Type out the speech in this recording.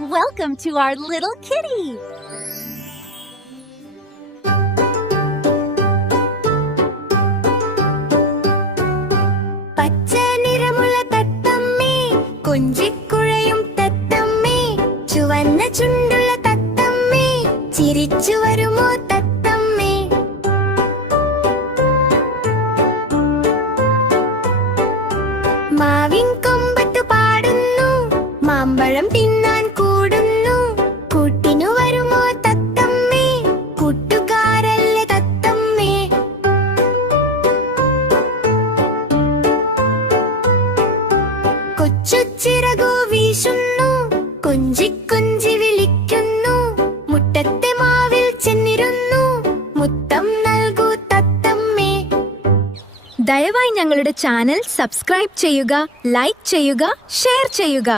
Welcome to our little kitty. പച്ച നിറമുള്ള തത്തമ്മേ, കൊഞ്ചിക്കുഴയും തത്തമ്മേ, ചുവന്ന ചുണ്ടുള്ള തത്തമ്മേ, ചിരിച്ചു വരുമോ തത്തമ്മേ? മാവിൻ കൊമ്പത്തു പാടുന്നു, മാമ്പഴം തിന്നാൻ കൂടുന്നു, കൂട്ടിനു വരുമോ തത്തമ്മേ? കൂട്ടുകാരല്ലേ തത്തമ്മേ? കൊച്ചു ചിറകു വീശുന്നു, കൊഞ്ചി വിളിക്കുന്നു, മുറ്റത്തെ മാവിൽ ചെന്നിരുന്നു, മുത്തം നൽകൂ തത്തമ്മേ. ദയവായി ഞങ്ങളുടെ ചാനൽ സബ്സ്ക്രൈബ് ചെയ്യുക, ലൈക്ക് ചെയ്യുക, ഷെയർ ചെയ്യുക.